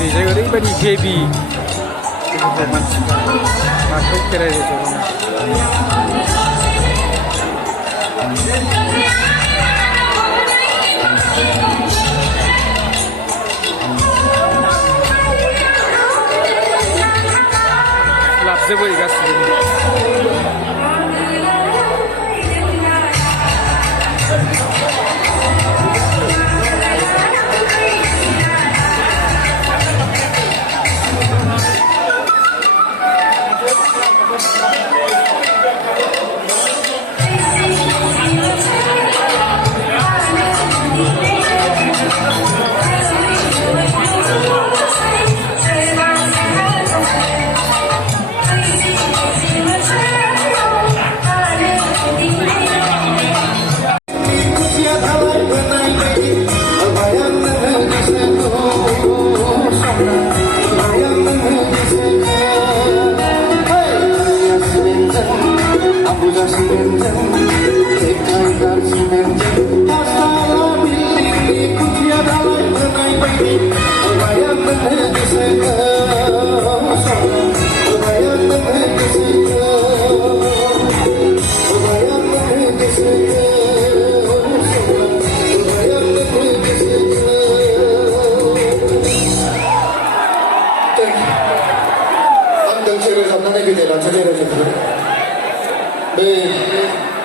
दिनैजाय ओरैबायदि हेभि मानसिफ्रा बाथौ खेराइ रोजाबो लाबजोबो गासिबो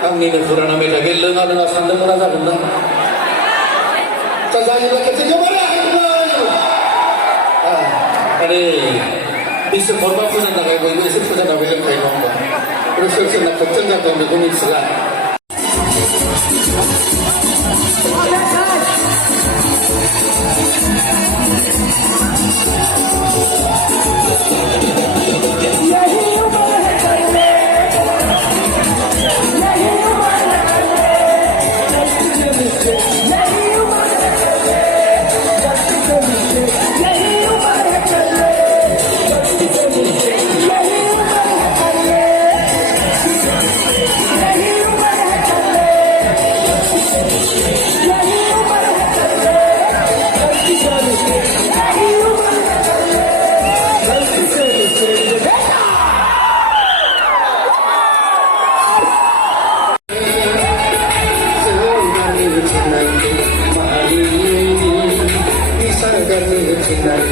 आंनिनो पुराना मेथाइखौ लोङा लोङा सानदोंमोन जागोन ना जायोब्ला खेबसे गोबारा आरो डिसेम्बर बा फुजानि थाखाय बयबो एसे फुजानि थाखाय लोंखायो नङा होमबा सोर सोरना खेबसेन जादों बेखौ मिथिला Tonight.